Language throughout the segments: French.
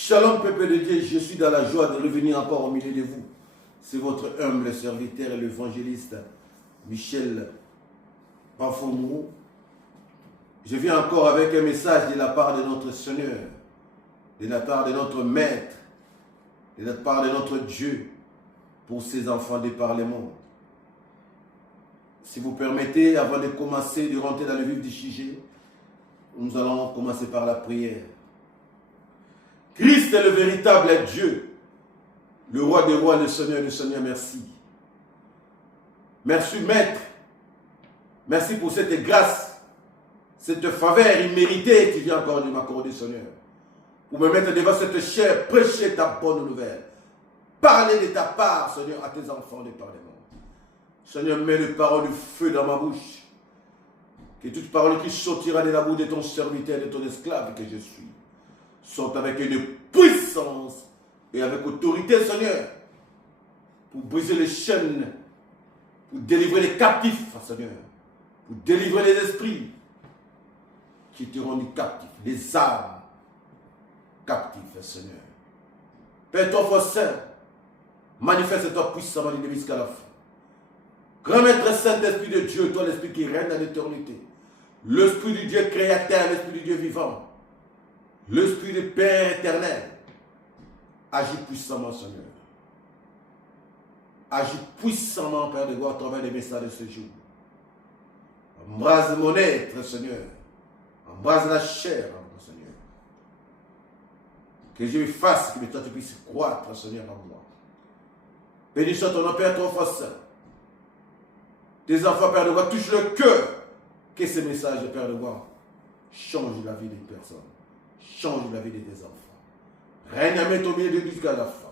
Shalom, peuple de Dieu, je suis dans la joie de revenir encore au milieu de vous. C'est votre humble serviteur, l'évangéliste Michel Bafomou. Je viens encore avec un message de la part de notre Seigneur, de la part de notre Maître, de la part de notre Dieu, pour ses enfants du Parlement. Si vous permettez, avant de commencer, de rentrer dans le vif du sujet, nous allons commencer par la prière. Christ est le véritable Dieu, le roi des rois, le Seigneur des seigneurs, merci. Merci Maître, merci pour cette grâce, cette faveur imméritée qui vient encore de m'accorder, Seigneur. Pour me mettre devant cette chair, prêcher ta bonne nouvelle. Parler de ta part, Seigneur, à tes enfants du Parlement. Seigneur, mets les paroles du feu dans ma bouche. Que toute parole qui sortira de la bouche de ton serviteur, de ton esclave que je suis, sorte avec une puissance et avec autorité, Seigneur, pour briser les chaînes, pour délivrer les captifs, Seigneur, pour délivrer les esprits qui te rendent captifs, les âmes captives, Seigneur. Père, ton fort Saint, manifeste-toi puissamment du début jusqu'à la fin. Grand Maître Saint-Esprit de Dieu, toi l'Esprit qui règne dans l'éternité, l'Esprit du Dieu créateur, l'Esprit du Dieu vivant, l'Esprit du Père éternel, agis puissamment, Seigneur. Agis puissamment, Père de gloire, à travers les messages de ce jour. Embrase mon être, Seigneur. Embrase la chair, mon Seigneur. Que je fasse, que toi tu puisses croître, Seigneur, en moi. Béni soit ton nom, Père, ton fort Saint. Tes enfants, Père de gloire, touchent le cœur. Que ces messages, Père de gloire, changent la vie des personnes. Change la vie de tes enfants. Règne à mettre au milieu de lui jusqu'à la fin.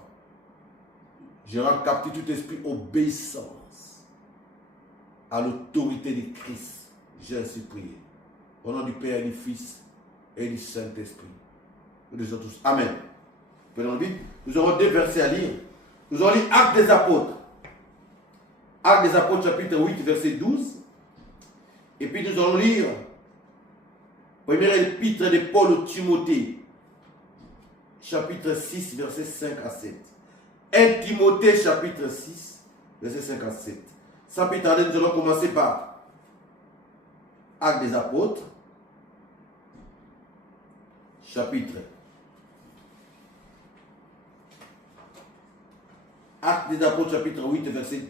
Je rends captif tout esprit obéissance à l'autorité de Christ. J'ai ainsi prié. Au nom du Père, du Fils et du Saint-Esprit. Nous disons tous Amen. Nous aurons deux versets à lire. Nous allons lire Actes des Apôtres. Actes des Apôtres, chapitre 8, verset 12. Et puis nous allons lire Première épître de Paul au Timothée, chapitre 6, verset 5 à 7. 1 Timothée, chapitre 6, verset 5 à 7. Sans plus tarder, nous allons commencer par Actes des Apôtres, chapitre. Actes des Apôtres, chapitre 8, verset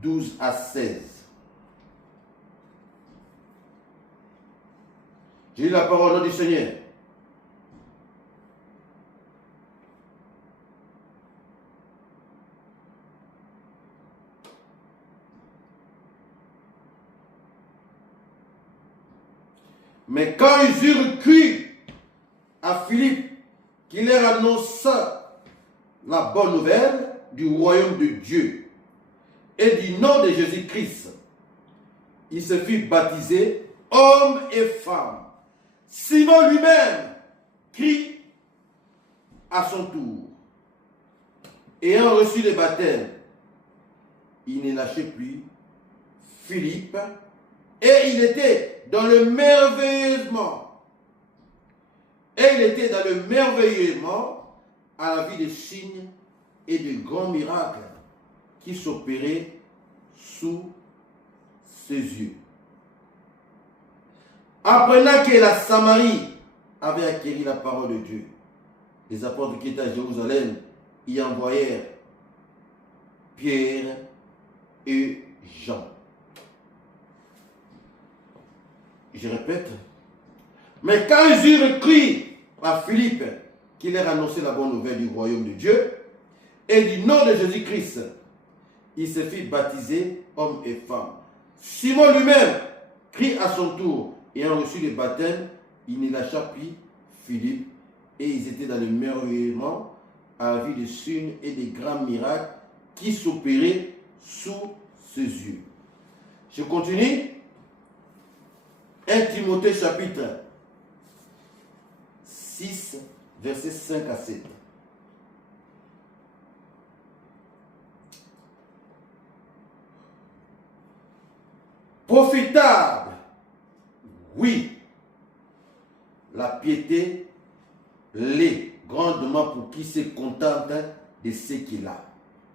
12 à 16. J'ai eu la parole au nom du Seigneur. Mais quand ils eurent cru à Philippe qu'il leur annonça la bonne nouvelle du royaume de Dieu et du nom de Jésus-Christ, il se fit baptiser, hommes et femmes. Simon lui-même crie à son tour. Ayant reçu le baptême, il ne lâchait plus Philippe et il était dans le merveilleusement. Et il était dans le merveilleusement à la vie des signes et de grands miracles qui s'opéraient sous ses yeux. Apprenant que la Samarie avait acquis la parole de Dieu, les apôtres qui étaient à Jérusalem y envoyèrent Pierre et Jean. Je répète, mais quand ils eurent cru à Philippe qui leur annonçait la bonne nouvelle du royaume de Dieu et du nom de Jésus-Christ, il se fit baptiser hommes et femmes. Simon lui-même crie à son tour. Ayant reçu le baptême, il ne lâcha plus Philippe et ils étaient dans le merveillement à la vie des signes et des grands miracles qui s'opéraient sous ses yeux. Je continue. 1 Timothée chapitre 6, versets 5 à 7. Profitable, oui, piété l'est grandement pour qui se contente de ce qu'il a.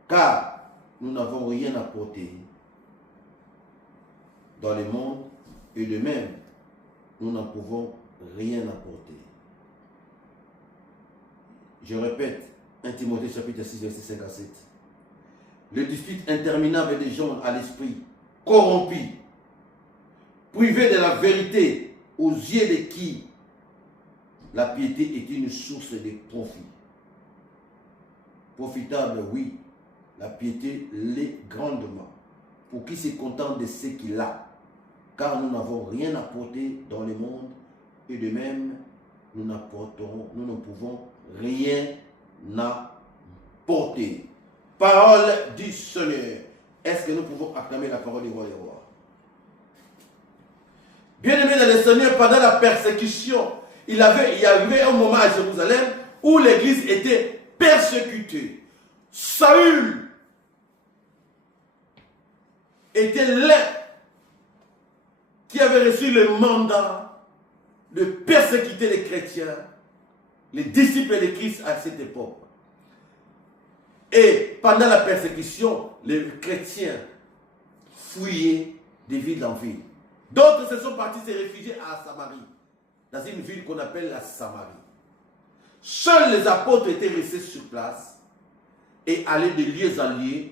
Car nous n'avons rien apporté dans le monde et de même, nous n'en pouvons rien apporter. Je répète, 1 Timothée chapitre 6, verset 5 à 7. Le dispute interminable des gens à l'esprit, corrompus, privés de la vérité, aux yeux de qui la piété est une source de profit. Profitable, oui, la piété l'est grandement, pour qui se contente de ce qu'il a, car nous n'avons rien apporté dans le monde, et de même, nous ne pouvons rien apporter. Parole du Seigneur. Est-ce que nous pouvons acclamer la parole du roi des rois? Bien-aimés dans le Seigneur, pendant la persécution, il y avait un moment à Jérusalem où l'église était persécutée. Saül était l'un qui avait reçu le mandat de persécuter les chrétiens, les disciples de Christ à cette époque. Et pendant la persécution, les chrétiens fuyaient de ville en ville. D'autres se sont partis se réfugier à Samarie, dans une ville qu'on appelle la Samarie. Seuls les apôtres étaient restés sur place et allaient de lieu en lieu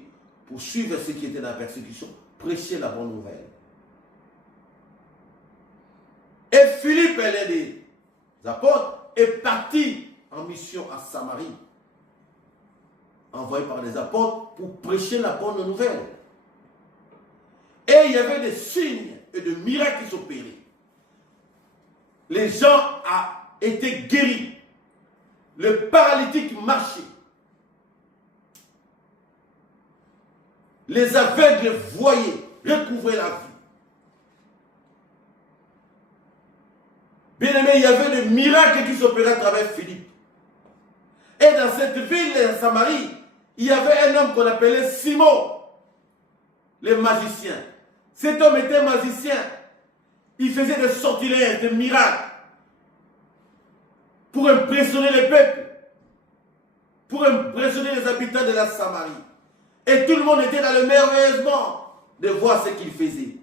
pour suivre ceux qui étaient dans la persécution, prêcher la bonne nouvelle. Et Philippe, l'un des apôtres, est parti en mission à Samarie, envoyé par les apôtres pour prêcher la bonne nouvelle. Et il y avait des signes et des miracles qui s'opéraient. Les gens ont été guéris. Le paralytique marchait. Les aveugles voyaient, recouvraient la vie. Bien aimé, il y avait des miracles qui s'opéraient à travers Philippe. Et dans cette ville de Samarie, il y avait un homme qu'on appelait Simon, le magicien. Cet homme était magicien. Il faisait des sortilèges, des miracles pour impressionner les peuples, pour impressionner les habitants de la Samarie. Et tout le monde était dans le merveilleusement de voir ce qu'il faisait.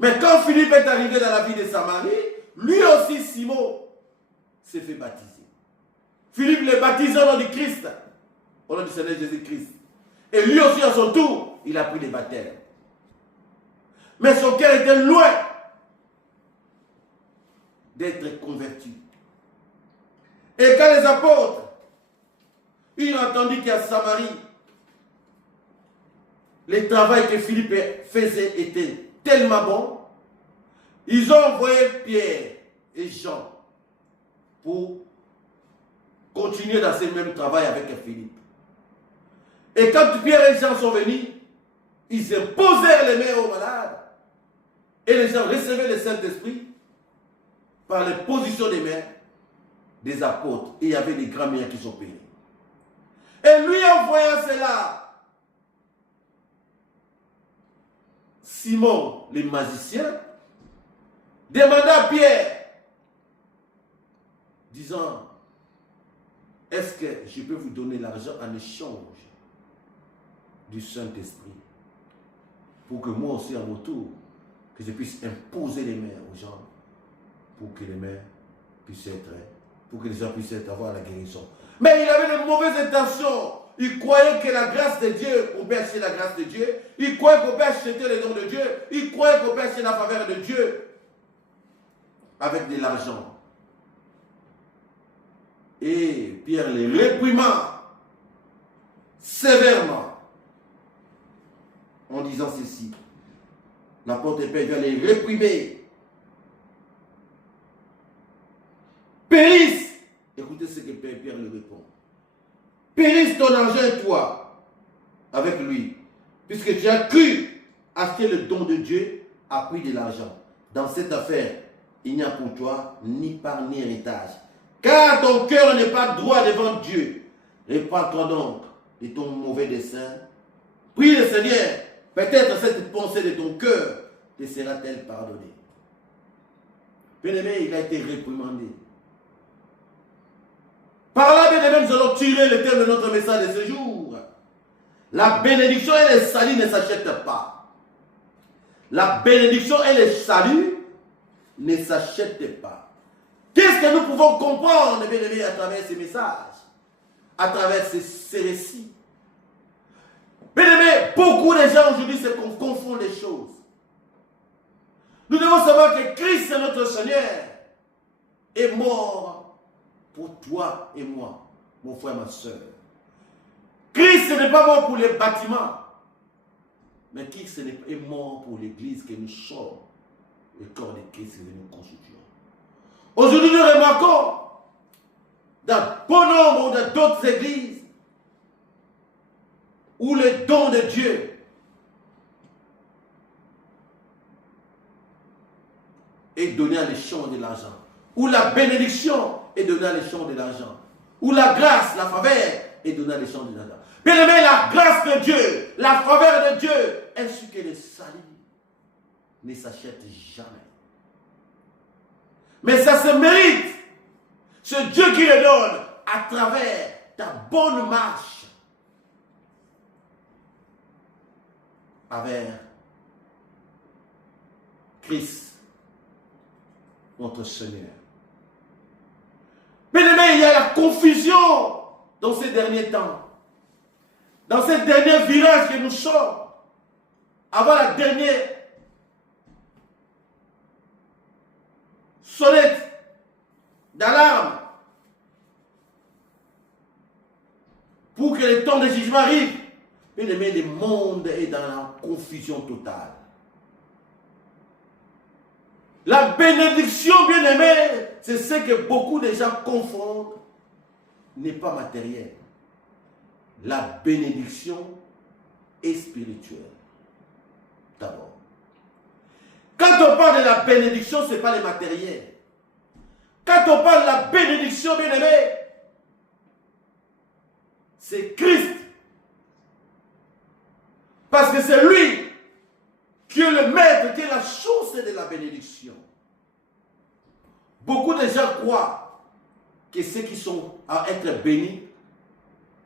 Mais quand Philippe est arrivé dans la ville de Samarie, lui aussi, Simon, s'est fait baptiser. Philippe le baptisé au nom du Christ, au nom du Seigneur Jésus-Christ. Et lui aussi, à son tour, il a pris le baptême. Mais son cœur était loin d'être converti. Et quand les apôtres, ils ont entendu qu'à Samarie, le travail que Philippe faisait était tellement bon, ils ont envoyé Pierre et Jean pour continuer dans ce même travail avec Philippe. Et quand Pierre et Jean sont venus, ils imposèrent les mains aux malades et les gens recevaient le Saint-Esprit par les positions des mains des apôtres. Et il y avait des grands miracles qui sont payés. Et lui, en voyant cela, Simon, le magicien, demanda à Pierre, disant, est-ce que je peux vous donner l'argent en échange du Saint-Esprit pour que moi aussi, à mon tour, que je puisse imposer les mains aux gens pour que les mains puissent être, pour que les gens puissent avoir la guérison. Mais il avait de mauvaises intentions. Il croyait que la grâce de Dieu, on peut acheter la grâce de Dieu. Il croyait qu'on peut acheter les dons de Dieu. Il croyait qu'on peut acheter la faveur de Dieu avec de l'argent. Et Pierre les réprima sévèrement en disant ceci. L'apôtre Pierre vient les réprimer. Périsse. Écoutez ce que Pierre lui répond. Périsse ton argent et toi avec lui, puisque tu as cru acheter le don de Dieu à prix de l'argent. Dans cette affaire, il n'y a pour toi ni part ni héritage. Car ton cœur n'est pas droit devant Dieu. Répands-toi donc de ton mauvais dessein. Prie le Seigneur. Peut-être cette pensée de ton cœur te sera-t-elle pardonnée. Bien-aimé, il a été réprimandé. Par là, bien aimé, nous allons tirer le thème de notre message de ce jour. La bénédiction et le salut ne s'achètent pas. La bénédiction et le salut ne s'achètent pas. Qu'est-ce que nous pouvons comprendre, bien aimé, à travers ces messages, à travers ces récits? Bien aimé, beaucoup de gens aujourd'hui se confondent les choses. Nous devons savoir que Christ, notre Seigneur, est mort pour toi et moi, mon frère, ma soeur. Christ n'est pas mort pour les bâtiments, mais Christ est mort pour l'église que nous sommes, le corps de Christ que nous constituons. Aujourd'hui, nous remarquons dans bon nombre d'autres églises où le don de Dieu est donné à l'échange de l'argent, où la bénédiction est donnée à l'échange de l'argent, où la grâce, la faveur est donnée à l'échange de l'argent. Bien aimé, la grâce de Dieu, la faveur de Dieu, ainsi que le salut, ne s'achètent jamais. Mais ça se mérite. C'est Dieu qui le donne à travers ta bonne marche avec Christ, notre Seigneur. Bien aimé, il y a la confusion dans ces derniers temps. Dans ces derniers virages que nous sommes, avant la dernière sonnette d'alarme, pour que le temps de jugement arrive, bien aimé, le monde est dans la confusion totale. La bénédiction, bien aimé, c'est ce que beaucoup de gens confondent, n'est pas matériel. La bénédiction est spirituelle. D'abord. Quand on parle de la bénédiction, ce n'est pas le matériel. Quand on parle de la bénédiction, bien aimé, c'est Christ. Parce que c'est lui qui est le maître, qui est la source de la bénédiction. Beaucoup de gens croient que ceux qui sont à être bénis,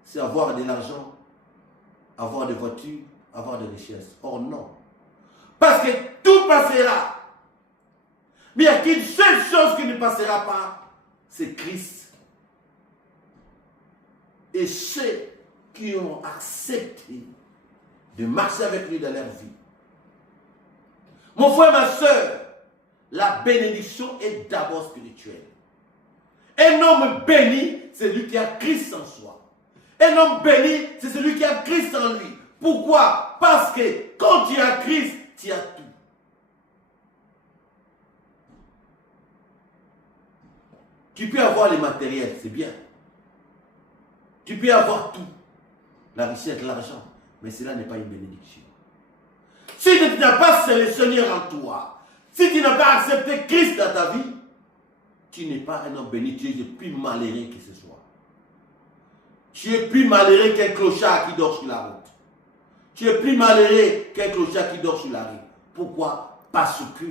c'est avoir de l'argent, avoir des voitures, avoir des richesses. Or non. Parce que tout passera. Mais il n'y a qu'une seule chose qui ne passera pas, c'est Christ. Et ceux qui ont accepté de marcher avec lui dans leur vie. Mon frère, ma soeur, la bénédiction est d'abord spirituelle. Un homme béni, c'est lui qui a Christ en soi. Un homme béni, c'est celui qui a Christ en lui. Pourquoi? Parce que quand tu as Christ, tu as tout. Tu peux avoir les matériels, c'est bien. Tu peux avoir tout. La richesse, l'argent. Mais cela n'est pas une bénédiction. Si tu n'as pas le Seigneur en toi, si tu n'as pas accepté Christ dans ta vie, tu n'es pas un homme béni, tu es le plus malheureux que ce soit. Tu es plus malheureux qu'un clochard qui dort sur la route. Tu es plus malheureux qu'un clochard qui dort sur la rue. Pourquoi? Parce que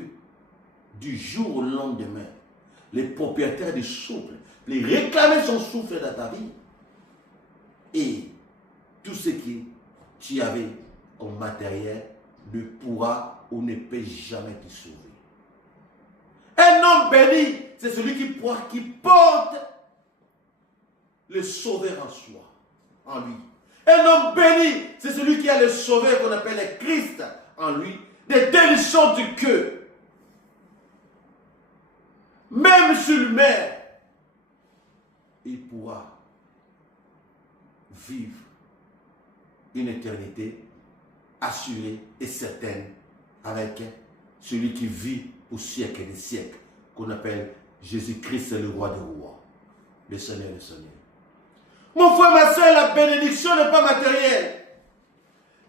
du jour au lendemain, les propriétaires du souffle, les réclamer son souffle dans ta vie. Et tout ce que tu avais en matériel ne pourra ou ne peut jamais te sauver. Un homme béni, c'est celui qui porte le sauveur en soi, en lui. Un homme béni, c'est celui qui a le sauveur qu'on appelle le Christ en lui, de telle sorte que, même sur mer, il pourra vivre une éternité assurée et certaine avec celui qui vit au siècle des siècles, qu'on appelle Jésus-Christ, le roi des rois, le Seigneur des seigneurs. Mon frère, ma soeur, la bénédiction n'est pas matérielle.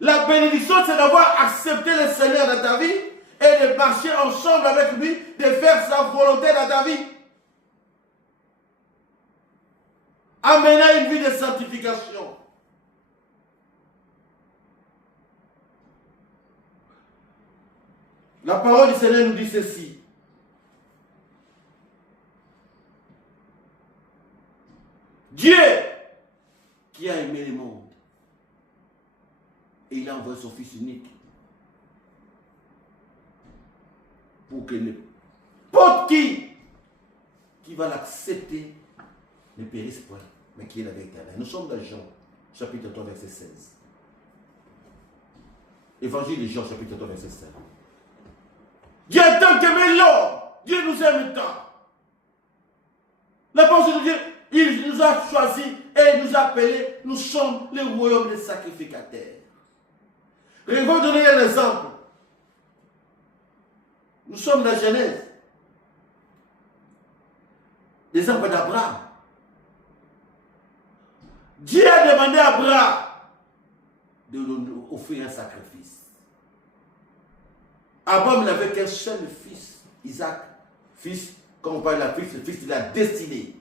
La bénédiction, c'est d'avoir accepté le Seigneur dans ta vie et de marcher ensemble avec lui, de faire sa volonté dans ta vie. Amener une vie de sanctification. La parole du Seigneur nous dit ceci. Dieu Et il a envoyé son fils unique. Pour que n'importe qui va l'accepter ne périsse point, mais qui est la vie éternelle. Nous sommes dans Jean, chapitre 3, verset 16. Évangile de Jean, chapitre 3, verset 16. Dieu a tant qu'aimé l'homme, Dieu nous aime tant. La pensée de Dieu, il nous a choisis et nous a appelés, nous sommes le royaume des sacrificateurs. Je vais vous donner un exemple. Nous sommes dans la Genèse. L'exemple d'Abraham. Dieu a demandé à Abraham de nous offrir un sacrifice. Abraham n'avait qu'un seul fils, Isaac. Fils, quand on parle de la fils, le fils de la destinée.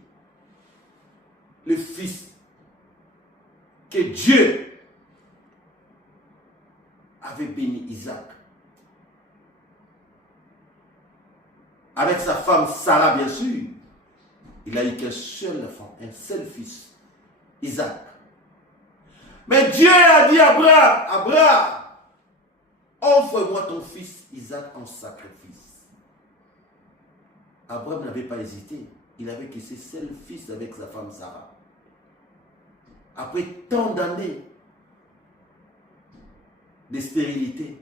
Le fils que Dieu avait béni, Isaac. Avec sa femme Sarah, bien sûr, il a eu qu'un seul enfant, un seul fils, Isaac. Mais Dieu a dit à Abraham, Abraham, offre-moi ton fils Isaac en sacrifice. Abraham n'avait pas hésité. Il avait que ses seuls fils avec sa femme Sarah. Après tant d'années de stérilité,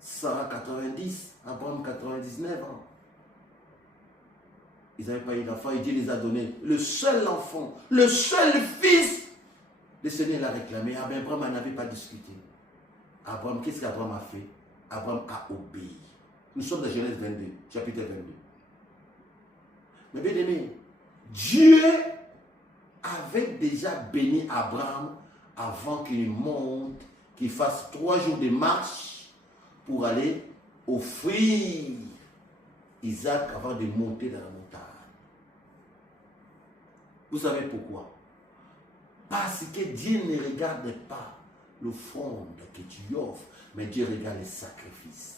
Sarah 90, Abraham 99 ans. Ils n'avaient pas eu d'enfant et Dieu les a donnés. Le seul enfant, le seul fils, le Seigneur l'a réclamé. Abraham n'avait pas discuté. Abraham, qu'est-ce qu'Abraham a fait? Abraham a obéi. Nous sommes dans Genèse 22, chapitre 22. Mais bien aimé, Dieu avait déjà béni Abraham avant qu'il monte, qu'il fasse 3 jours de marche pour aller offrir Isaac avant de monter dans la montagne. Vous savez pourquoi? Parce que Dieu ne regarde pas l'offrande que tu offres, mais Dieu regarde les sacrifices.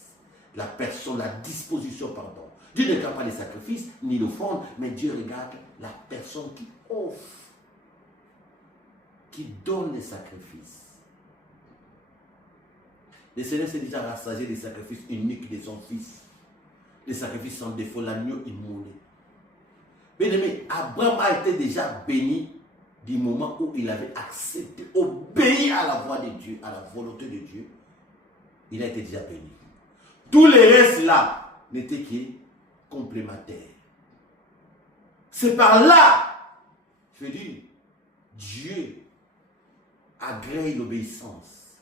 La personne, la disposition, pardon. Dieu ne regarde pas les sacrifices, ni l'offrande, mais Dieu regarde la personne qui offre, qui donne les sacrifices. Le Seigneur s'est déjà rassasié des sacrifices uniques de son Fils. Les sacrifices sans défaut, l'agneau immolé. Bien aimé, Abraham a été déjà béni du moment où il avait accepté, obéi à la voix de Dieu, à la volonté de Dieu. Il a été déjà béni. Tous les restes là n'étaient que complémentaires. C'est par là, je veux dire, Dieu agrée l'obéissance.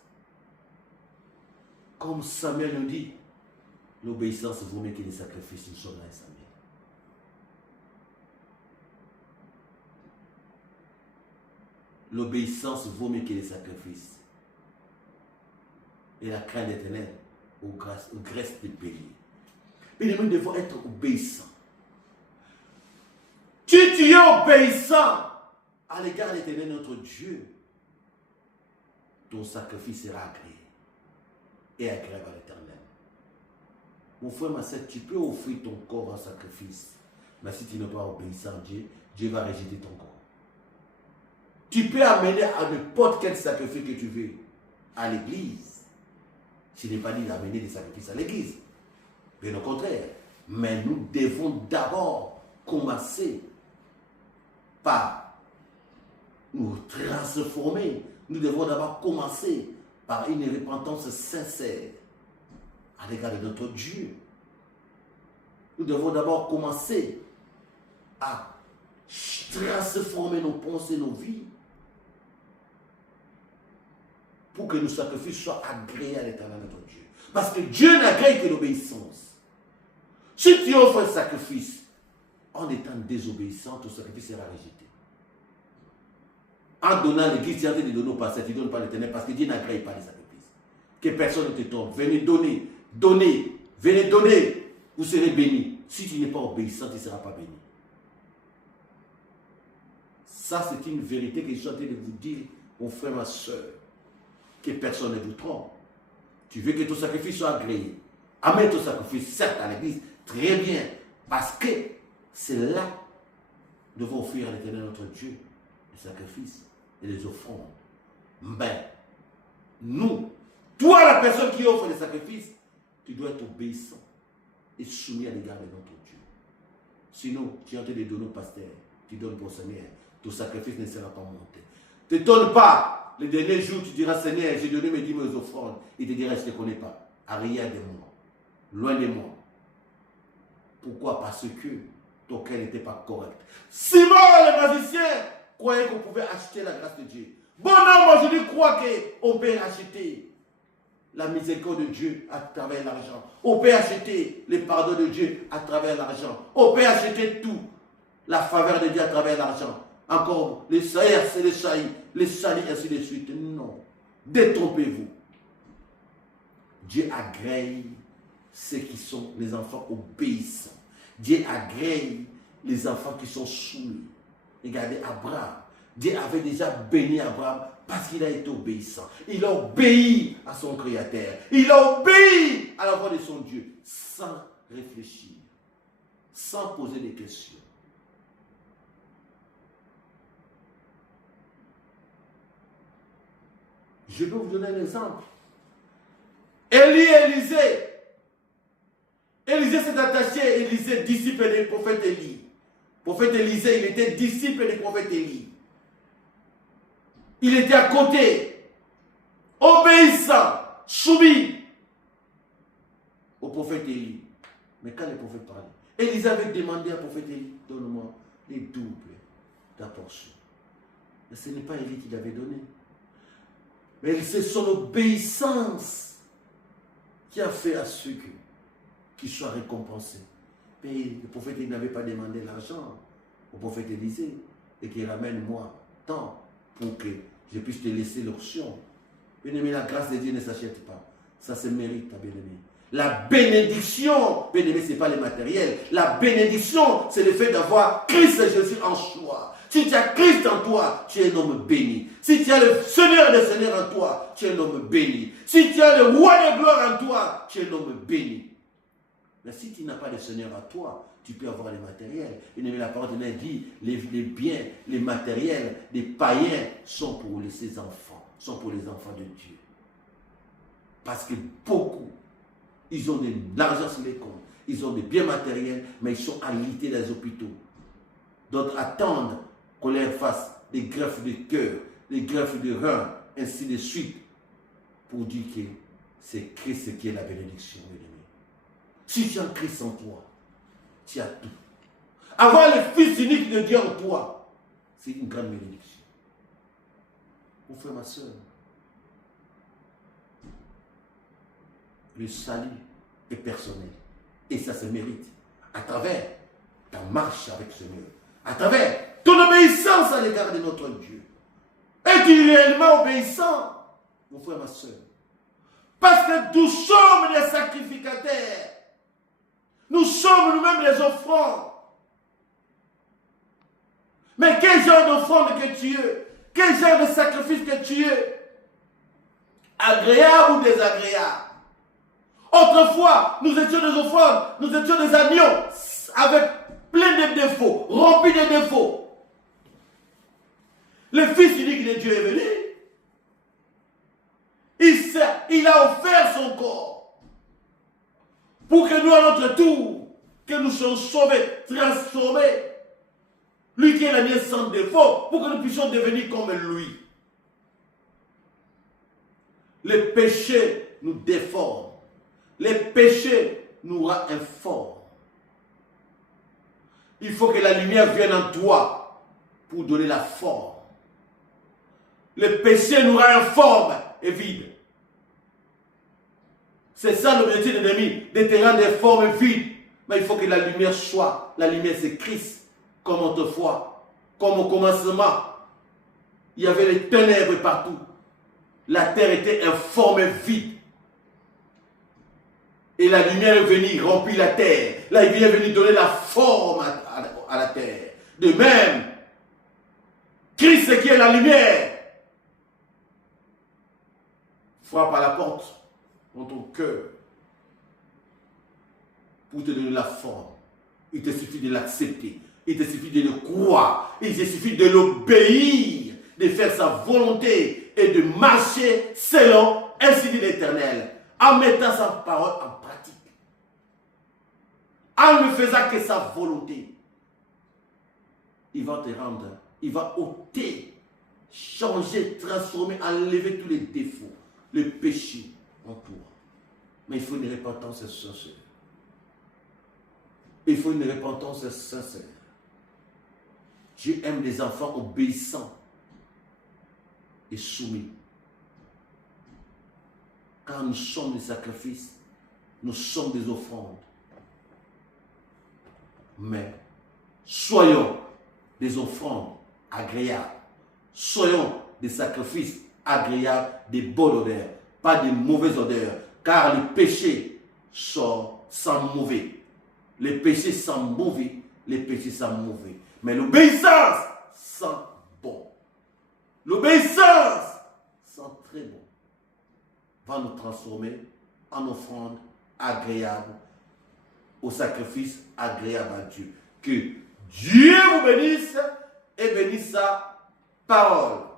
Comme Samuel nous dit, l'obéissance vaut mieux que les sacrifices. Nous sommes là, Samuel. L'obéissance vaut mieux que les sacrifices. Et la crainte d'éternel au graisse des béliers. Mais nous devons être obéissants. Tu es obéissant à l'égard d'éternel notre Dieu, ton sacrifice sera agréé et agréable à l'éternel. Mon frère, ma soeur, tu peux offrir ton corps en sacrifice, mais si tu n'es pas obéissant à Dieu, Dieu va rejeter ton corps. Tu peux amener à n'importe quel sacrifice que tu veux à l'église. Je n'ai pas dit d'amener des sacrifices à l'église. Bien au contraire. Mais nous devons d'abord commencer par nous transformer. Nous devons d'abord commencer par une repentance sincère à l'égard de notre Dieu. Nous devons d'abord commencer à transformer nos pensées, nos vies, pour que nos sacrifices soient agréés à l'Éternel notre Dieu. Parce que Dieu n'agrée que l'obéissance. Si tu offres un sacrifice en étant désobéissant, ton sacrifice sera rejeté. En donnant l'église, tu es en train de donner au pasteur, tu ne donnes pas l'Éternel parce que Dieu n'agrée pas les sacrifices. Que personne ne te trompe. Venez donner, donner, venez donner, vous serez bénis. Si tu n'es pas obéissant, tu ne seras pas béni. Ça, c'est une vérité que je suis en train de vous dire, mon frère, ma soeur. Que personne ne vous trompe. Tu veux que ton sacrifice soit agréé. Amène ton sacrifice, certes, à l'église, très bien, parce que c'est là que nous devons offrir à l'Éternel notre Dieu le sacrifice. et les offrandes. Mais, nous, toi la personne qui offre les sacrifices, tu dois être obéissant et soumis à l'égard de notre Dieu. Sinon, tu es en train de donner au pasteur, tu donnes pour Seigneur, ton sacrifice ne sera pas monté. Ne t'étonne pas, les derniers jours, tu diras Seigneur, j'ai donné mes 10 000 offrandes. Il te dira, je ne te connais pas. Arrière de moi, loin de moi. Pourquoi? Parce que ton cœur n'était pas correct. Simon, le magicien, croyait qu'on pouvait acheter la grâce de Dieu. Bon, non, moi je crois qu'on peut acheter la miséricorde de Dieu à travers l'argent. On peut acheter le pardon de Dieu à travers l'argent. On peut acheter tout. La faveur de Dieu à travers l'argent. Encore, les saillies, les salis, ainsi de suite. Non. Détrompez-vous. Dieu agrée ceux qui sont les enfants obéissants. Dieu agrée les enfants qui sont soumis. Regardez Abraham. Dieu avait déjà béni Abraham parce qu'il a été obéissant. Il a obéi à son Créateur. Il a obéi à la voix de son Dieu sans réfléchir, sans poser des questions. Je vais vous donner un exemple. Élie et Élisée. Élisée s'est attaché, Élisée, disciple du prophète Élie. Le prophète Élisée, il était disciple du prophète Élie. Il était à côté, obéissant, soumis au prophète Élie. Mais quand le prophète parlait, Élisée avait demandé au prophète Élie, donne-moi les doubles de ta portion. Mais ce n'est pas Élie qui l'avait donné. Mais c'est son obéissance qui a fait à ceux qui soient récompensés. Mais le prophète Élie n'avait pas demandé l'argent au prophète Élisée et qu'il ramène moi tant pour que je puisse te laisser l'option. Bien-aimé, la grâce de Dieu ne s'achète pas. Ça se mérite, bien-aimé. La bénédiction, bien-aimé, ce n'est pas le matériel. La bénédiction, c'est le fait d'avoir Christ Jésus en soi. Si tu as Christ en toi, tu es un homme béni. Si tu as le Seigneur des Seigneurs en toi, tu es un homme béni. Si tu as le Roi de gloire en toi, tu es un homme béni. Mais si tu n'as pas de Seigneur en toi, tu peux avoir les matériels. Et la parole de Dieu dit, les biens, les matériels des païens sont pour ses enfants, sont pour les enfants de Dieu. Parce que beaucoup, ils ont de l'argent sur les comptes, ils ont des biens matériels, mais ils sont alités dans les hôpitaux. D'autres attendent qu'on leur fasse des greffes de cœur, des greffes de reins, ainsi de suite, pour dire que c'est Christ qui est la bénédiction. Si tu as Christ en toi, tu as tout. Avoir le Fils unique de Dieu en toi, c'est une grande bénédiction. Mon frère, ma soeur, le salut est personnel. Et ça se mérite à travers ta marche avec le Seigneur, à travers ton obéissance à l'égard de notre Dieu. Es-tu réellement obéissant, mon frère, ma soeur? Parce que nous sommes des sacrificateurs. Nous sommes nous-mêmes les offrandes. Mais quel genre d'offrande que tu es? Quel genre de sacrifice que tu es? Agréable ou désagréable? Autrefois, nous étions des offrandes, nous étions des agneaux avec plein de défauts, remplis de défauts. Le Fils unique de Dieu est venu. Il a offert son corps pour que nous, à notre tour, que nous soyons sauvés, transformés. Lui qui est l'agneau sans défaut, pour que nous puissions devenir comme lui. Le péché nous déforme. Les péchés nous rend informes. Il faut que la lumière vienne en toi pour donner la forme. Le péché nous rend informes et vides. C'est ça l'objectif de l'ennemi, de te rendre informe et vide. Mais il faut que la lumière soit. La lumière, c'est Christ, comme autrefois, comme au commencement. Il y avait les ténèbres partout. La terre était informe et vide. Et la lumière est venue remplir la terre. La lumière est venue donner la forme à la terre. De même, Christ qui est la lumière frappe à la porte dans ton cœur pour te donner la forme. Il te suffit de l'accepter. Il te suffit de le croire. Il te suffit de l'obéir. de faire sa volonté et de marcher selon, ainsi dit l'Éternel, en mettant sa parole en pratique, en ne faisant que sa volonté. Il va te rendre, il va ôter, changer, transformer, enlever tous les défauts, les péchés en toi. Mais il faut une repentance sincère. Il faut une repentance sincère. Dieu aime des enfants obéissants et soumis. Quand nous sommes des sacrifices, nous sommes des offrandes. Mais soyons des offrandes agréables. Soyons des sacrifices agréables, des bonnes odeurs, pas des mauvaises odeurs. Car les péchés sont mauvais. Les péchés sont mauvais. Les péchés sont mauvais. Mais l'obéissance sent bon. L'obéissance sent très bon. Va nous transformer en offrande agréable, au sacrifice agréable à Dieu. Que Dieu vous bénisse et bénisse sa parole.